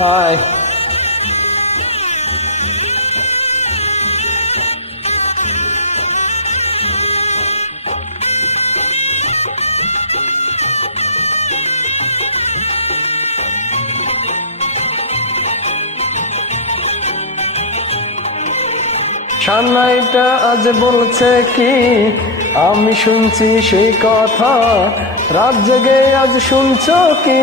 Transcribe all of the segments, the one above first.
High. সান্নাইটা আজ বলছে কি, আমি শুনছি সেই কথা। রাত জেগে আজ শুনছ কি,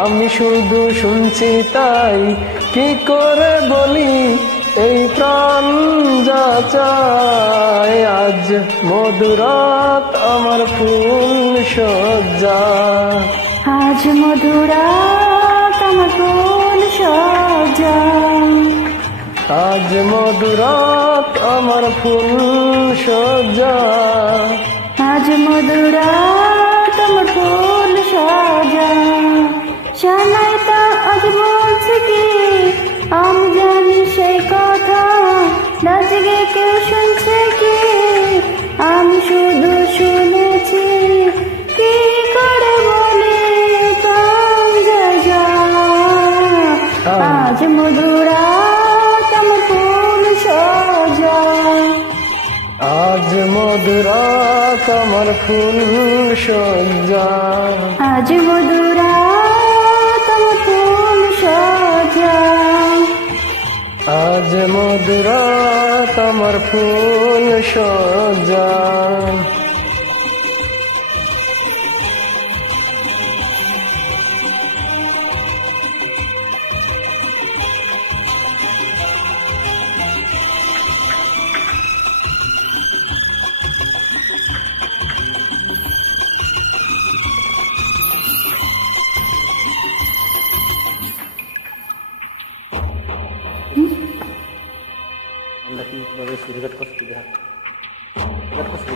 আমি শুধু শুনছি তাই। কি করে বলি এই প্রাণ যা চায়, আজ মধুরাত আমার ফুল সজ্জা। আজ মধুরাত আমার ফুল সজ্জা। আজ মধুরাত আমার ফুল সজ্জা। আজ মধুরাত আমার ফুল সজ্জা। সান্নাইটা আজ বলছে কি, আমি জানি সেই কথা। রাত জেগে কেউ শুনছে কি, আমি শুধু শুনেছি। কি করে বলি প্রাণ যা। আজ মধুরাত আমার ফুল সজ্জা। আজ মধুরাত আমার ফুল সজ্জা। আজ মধুরাত আমার ফুল সজ্জা। আজ মধুরাত আমার ফুল সজ্জা। আমরা কিভাবে রেকর্ড করছি রেকর্ড করছি।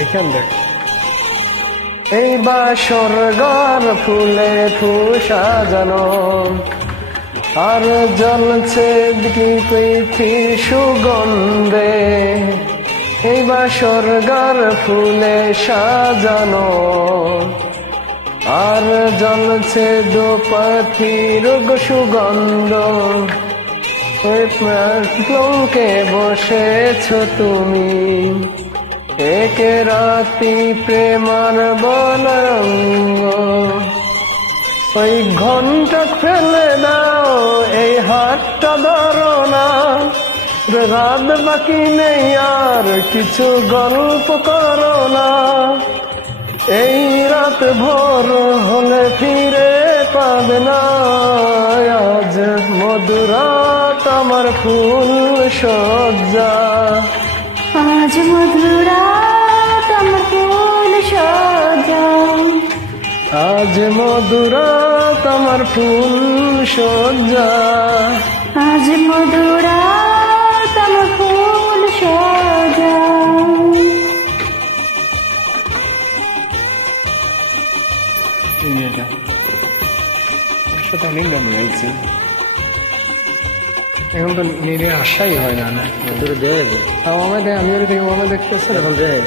এইখান দেখ, এই বাসর ঘর ফুলে সাজানো, আর জ্বলছে কি পৃথি সুগন্ধে। এই বাসর ঘর ফুলে সাজানো, আর জ্বলছে দোপাথির সুগন্ধ। ওই প্লঙ্কে বসেছ তুমি, একে রাতি প্রেমার বলরঙ্গ। ওই ঘন্টা ফেলে দাও, এই হাতটা ধরো না। রাত বাকি নেই আর কিছু গল্প করো না। এই রাত ভোর হলে ফিরে পাবে না। আজ মধুরাত আমার ফুল সজ্জা। আজ মধুরাত আমার ফুল সজ্জা। আজ মধুরাত আমার ফুল সজ্জা। আজ মধুরাত আমার ফুল সজ্জা। অনেক গান গাইছে, এখন তো নিরে আশাই হয় না। না তোর দেখ, আমায় দেখ, আমি দেখি আমায় দেখতেছে এখন দেখ।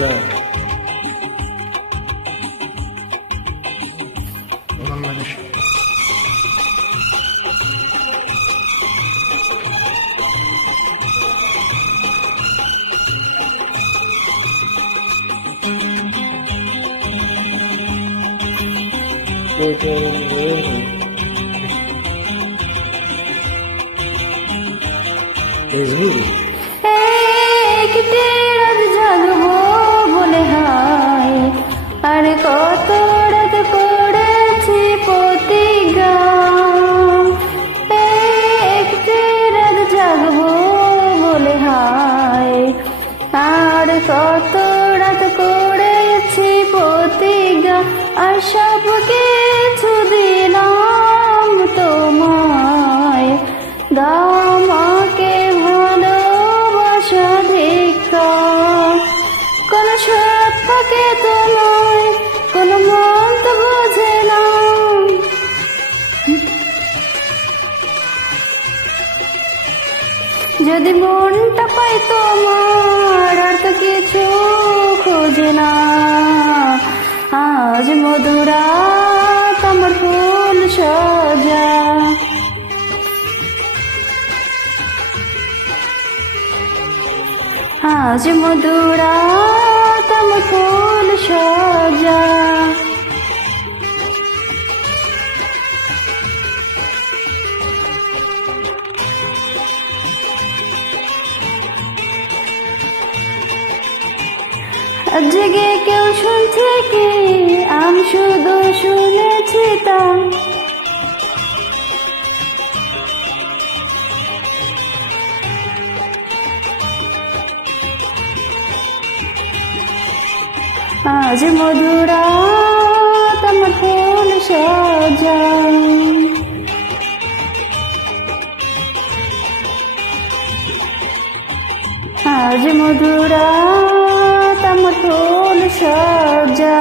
না বাংলাদেশ ফেসবুক একটি রাত জাগবো বলে হায়, আর কত রাত করেছি প্রতিজ্ঞা। একটি রাত জাগবো বলে হায়, আর কত রাত করেছি প্রতিজ্ঞা। আর সব কিছু দিলাম তোমায়, দামাকে ভালো যদি মনটা পাই তোমার আর তো কিছু খোঁজে না। আজ মধুরাত আমার ফুল সজা, আজ মধুরাত আমার ফুল সজা। জেগে কেউ শুনছে কি, আমি শুধু শুনেছি তা। আজ মধুরাত আমার ফুল সজা, আজ মধুরাত আমার ফুল সজা।